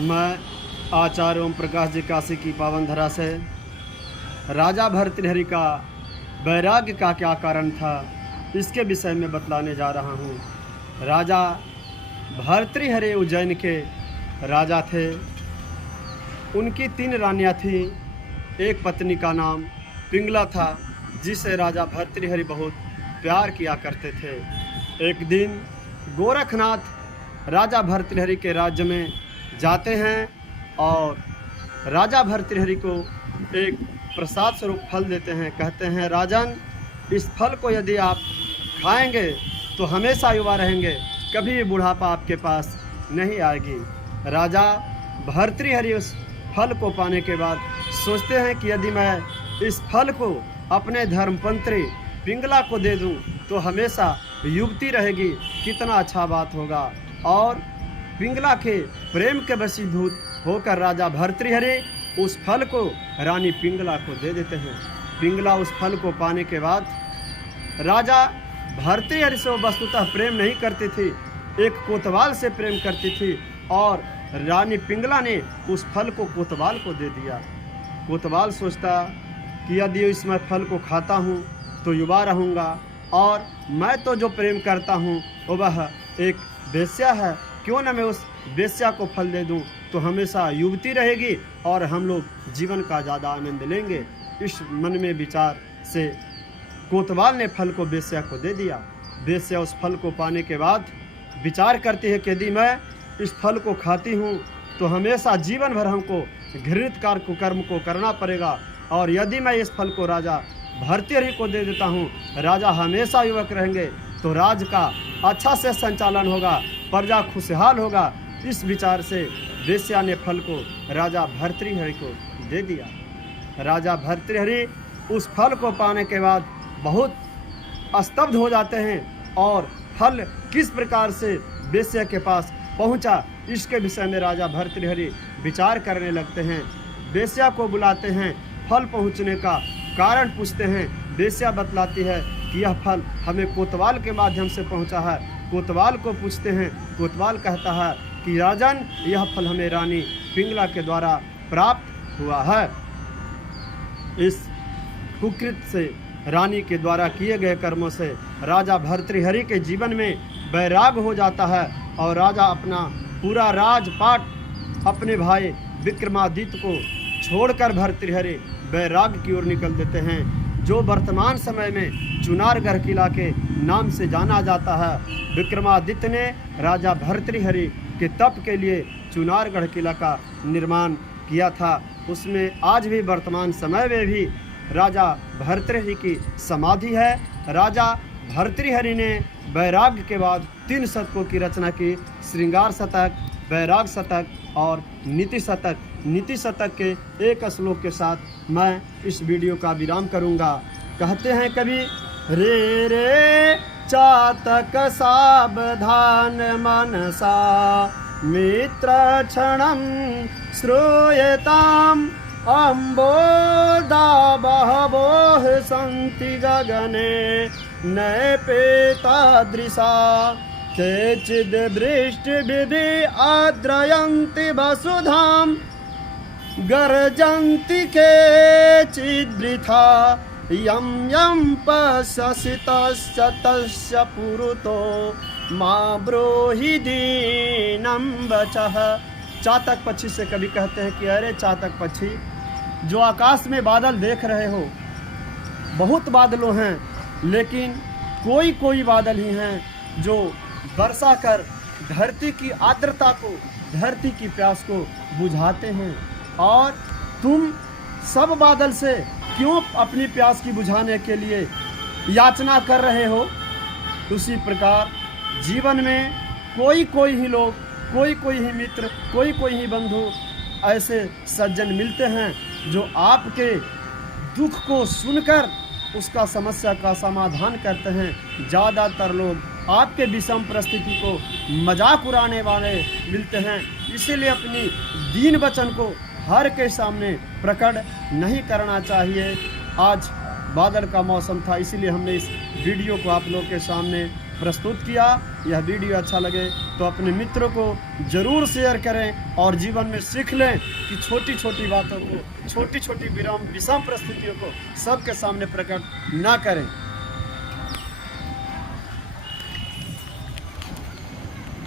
मैं आचार्य ओम प्रकाश जी काशी की पावन धरा से राजा भर्तृहरि का वैराग्य का क्या कारण था इसके विषय में बतलाने जा रहा हूँ। राजा भर्तृहरि उज्जैन के राजा थे। उनकी 3 रानियाँ थीं। एक पत्नी का नाम पिंगला था, जिसे राजा भर्तृहरि बहुत प्यार किया करते थे। एक दिन गोरखनाथ राजा भर्तृहरि के राज्य में जाते हैं और राजा भर्तृहरि को एक प्रसाद स्वरूप फल देते हैं। कहते हैं, राजन, इस फल को यदि आप खाएंगे तो हमेशा युवा रहेंगे, कभी भी बुढ़ापा आपके पास नहीं आएगी। राजा भर्तृहरि उस फल को पाने के बाद सोचते हैं कि यदि मैं इस फल को अपने धर्मपंत्री पिंगला को दे दूं तो हमेशा युवती रहेगी, कितना अच्छा बात होगा। और पिंगला के प्रेम के वशीभूत होकर राजा भर्तृहरि उस फल को रानी पिंगला को दे देते हैं। पिंगला उस फल को पाने के बाद राजा भर्तृहरि से वो वस्तुतः प्रेम नहीं करती थी, एक कोतवाल से प्रेम करती थी। और रानी पिंगला ने उस फल को कोतवाल को दे दिया। कोतवाल सोचता कि यदि इस मैं फल को खाता हूँ तो युवा रहूँगा, और मैं तो जो प्रेम करता हूँ वह एक वेश्या है, क्यों न मैं उस वेश्या को फल दे दूँ तो हमेशा युवती रहेगी और हम लोग जीवन का ज़्यादा आनंद लेंगे। इस मन में विचार से कोतवाल ने फल को वेश्या को दे दिया। वेश्या उस फल को पाने के बाद विचार करती है कि यदि मैं इस फल को खाती हूँ तो हमेशा जीवन भर हमको घृणित कर्म को करना पड़ेगा, और यदि मैं इस फल को राजा भर्तृहरि को दे देता हूँ, राजा हमेशा युवक रहेंगे तो राज का अच्छा से संचालन होगा, प्रजा खुशहाल होगा। इस विचार से वेश्या ने फल को राजा भर्तृहरि को दे दिया। राजा भर्तृहरि उस फल को पाने के बाद बहुत स्तब्ध हो जाते हैं, और फल किस प्रकार से वेश्या के पास पहुंचा इसके विषय में राजा भर्तृहरि विचार करने लगते हैं। वेश्या को बुलाते हैं, फल पहुंचने का कारण पूछते हैं। वेश्या बतलाती है कि यह फल हमें कोतवाल के माध्यम से पहुंचा है। कोतवाल को पूछते हैं, कोतवाल कहता है कि राजन, यह फल हमें रानी पिंगला के द्वारा प्राप्त हुआ है। इस कुकृत से, रानी के द्वारा किए गए कर्मों से राजा भर्तृहरि के जीवन में वैराग हो जाता है, और राजा अपना पूरा राजपाट अपने भाई विक्रमादित्य को छोड़कर भर्तृहरि वैराग की ओर निकल देते हैं, जो वर्तमान समय में चुनारगढ़ किला के नाम से जाना जाता है। विक्रमादित्य ने राजा भर्तृहरि के तप के लिए चुनारगढ़ किला का निर्माण किया था। उसमें आज भी वर्तमान समय में भी राजा भर्तृहरि की समाधि है। राजा भर्तृहरि ने वैराग्य के बाद 3 शतकों की रचना की, श्रृंगार शतक, वैराग शतक और नीति शतक। नीति शतक के एक श्लोक के साथ मैं इस वीडियो का विराम करूंगा। कहते हैं कवि, रे रे चातक सावधान मनसा मित्र क्षणं श्रूयताम् अम्बोदा बहवोः सन्ति गगने नैपेतादृशा केचिद् वृष्टिभिः आद्रयन्ति वसुधां गर्जन्ति केचिद्वृथा यं यं पश्यसि तस्य तस्य पुरुतो मा ब्रूहि दीनं वचः। चातक पक्षी से कभी कहते हैं कि अरे चातक पक्षी, जो आकाश में बादल देख रहे हो, बहुत बादलों हैं, लेकिन कोई कोई बादल ही हैं जो वर्षा कर धरती की आर्द्रता को, धरती की प्यास को बुझाते हैं, और तुम सब बादल से क्यों अपनी प्यास की बुझाने के लिए याचना कर रहे हो। उसी प्रकार जीवन में कोई कोई ही लोग, कोई कोई ही मित्र, कोई कोई ही बंधु, ऐसे सज्जन मिलते हैं जो आपके दुख को सुनकर उसका समस्या का समाधान करते हैं। ज़्यादातर लोग आपके विषम परिस्थिति को मजाक उड़ाने वाले मिलते हैं, इसीलिए अपनी दीन वचन को हर के सामने प्रकट नहीं करना चाहिए। आज बादल का मौसम था, इसीलिए हमने इस वीडियो को आप लोग के सामने प्रस्तुत किया। यह वीडियो अच्छा लगे तो अपने मित्रों को ज़रूर शेयर करें और जीवन में सीख लें कि छोटी छोटी बातों को, छोटी छोटी विषम परिस्थितियों को सबके सामने प्रकट ना करें।